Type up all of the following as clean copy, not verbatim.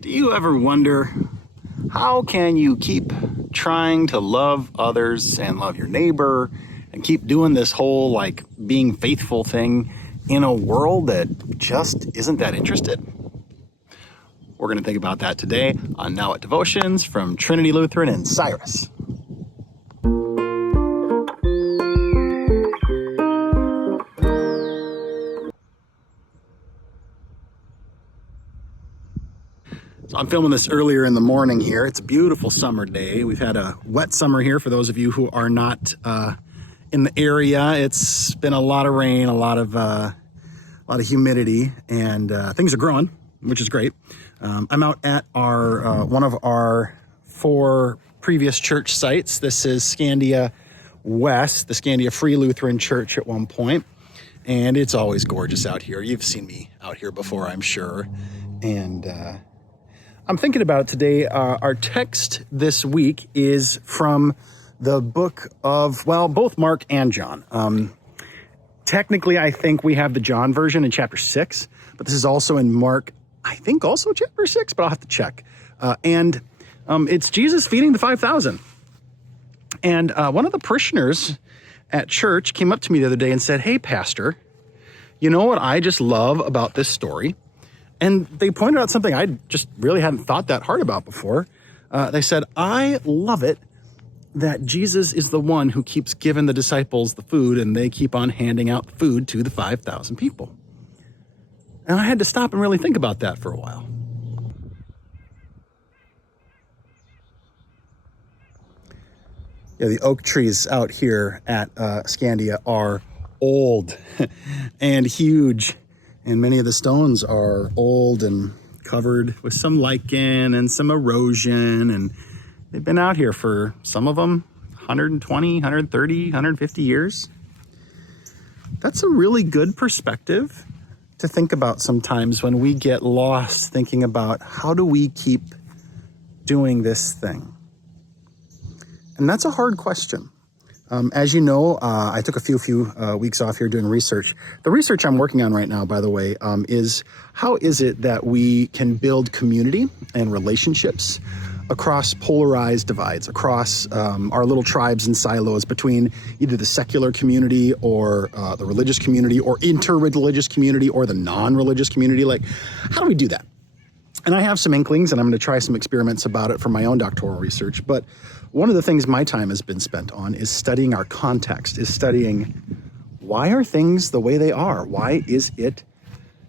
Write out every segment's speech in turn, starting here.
Do you ever wonder, how can you keep trying to love others and love your neighbor and keep doing this whole being faithful thing in a world that just isn't that interested? We're going to think about that today on Now at Devotions from Trinity Lutheran and Cyrus. So I'm filming this earlier in the morning here. It's a beautiful summer day. We've had a wet summer here for those of you who are not in the area. It's been a lot of rain, a lot of humidity, and things are growing, which is great. I'm out at our one of our 4 previous church sites. This is Scandia West, the Scandia Free Lutheran Church at one point, and it's always gorgeous out here. You've seen me out here before, I'm sure, and I'm thinking about it today. Our text this week is from the book of, both Mark and John. Technically, I think we have the John version in chapter 6, but this is also in Mark, I think also chapter 6, but I'll have to check. And it's Jesus feeding the 5,000. And one of the parishioners at church came up to me the other day and said, "Hey, Pastor, you know what I just love about this story?" And they pointed out something I just really hadn't thought that hard about before. They said, "I love it that Jesus is the one who keeps giving the disciples the food, and they keep on handing out food to the 5,000 people." And I had to stop and really think about that for a while. Yeah, the oak trees out here at Scandia are old and huge. And many of the stones are old and covered with some lichen and some erosion. And they've been out here for, some of them, 120, 130, 150 years. That's a really good perspective to think about sometimes when we get lost thinking about how do we keep doing this thing? And that's a hard question. As you know, I took a few weeks off here doing research. The research I'm working on right now, by the way, is how is it that we can build community and relationships across polarized divides, across our little tribes and silos between either the secular community or the religious community or interreligious community or the non-religious community. How do we do that? And I have some inklings, and I'm going to try some experiments about it for my own doctoral research. But one of the things my time has been spent on is studying our context, is studying why are things the way they are? Why is it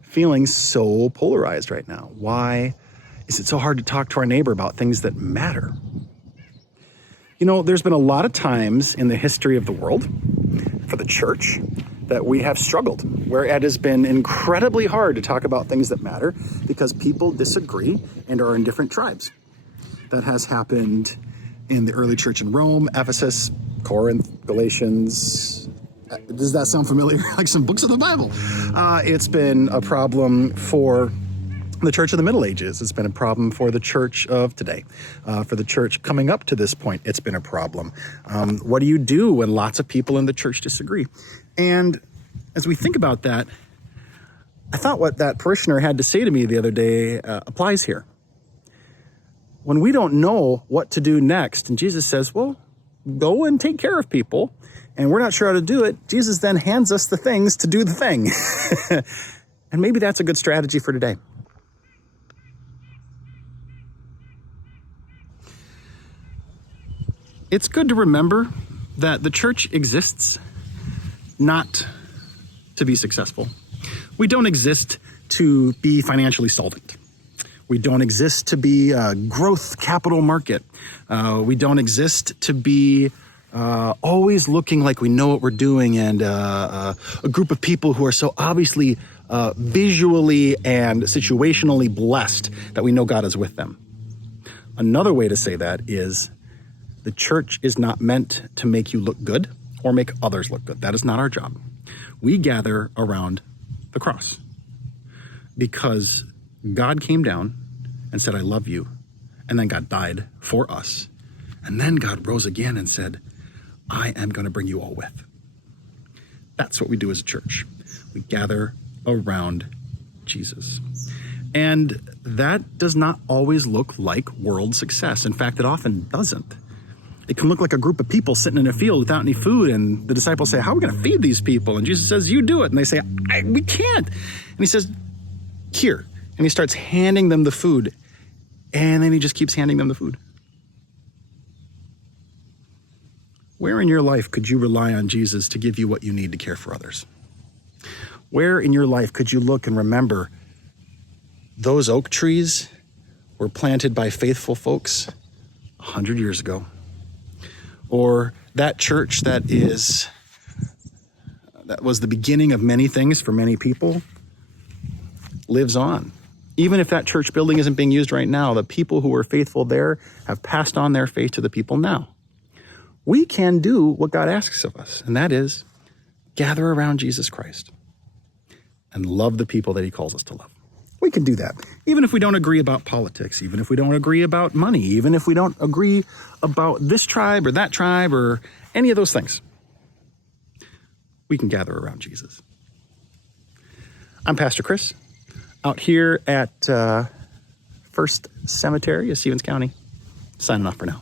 feeling so polarized right now? Why is it so hard to talk to our neighbor about things that matter? You know, there's been a lot of times in the history of the world for the church that we have struggled, where it has been incredibly hard to talk about things that matter because people disagree and are in different tribes. That has happened in the early church in Rome, Ephesus, Corinth, Galatians. Does that sound familiar? Like some books of the Bible. It's been a problem for the church of the Middle Ages. It's been a problem for the church of today. For the church coming up to this point, it's been a problem. What do you do when lots of people in the church disagree? And as we think about that, I thought what that parishioner had to say to me the other day applies here. When we don't know what to do next, and Jesus says, well, go and take care of people, and we're not sure how to do it, Jesus then hands us the things to do the thing. And maybe that's a good strategy for today. It's good to remember that the church exists not to be successful. We don't exist to be financially solvent. We don't exist to be a growth capital market. We don't exist to be always looking like we know what we're doing and a group of people who are so obviously visually and situationally blessed that we know God is with them. Another way to say that is the church is not meant to make you look good or make others look good. That is not our job. We gather around the cross because God came down and said, I love you. And then God died for us. And then God rose again and said, I am going to bring you all with. That's what we do as a church. We gather around Jesus. And that does not always look like world success. In fact, it often doesn't. It can look like a group of people sitting in a field without any food, and the disciples say, how are we going to feed these people? And Jesus says, you do it. And they say, we can't. And he says, here. And he starts handing them the food, and then he just keeps handing them the food. Where in your life could you rely on Jesus to give you what you need to care for others? Where in your life could you look and remember those oak trees were planted by faithful folks 100 years ago? Or that church that was the beginning of many things for many people lives on. Even if that church building isn't being used right now, the people who were faithful there have passed on their faith to the people now. We can do what God asks of us, and that is gather around Jesus Christ and love the people that he calls us to love. We can do that, even if we don't agree about politics, even if we don't agree about money, even if we don't agree about this tribe or that tribe or any of those things. We can gather around Jesus. I'm Pastor Chris, out here at First Cemetery of Stevens County, signing off for now.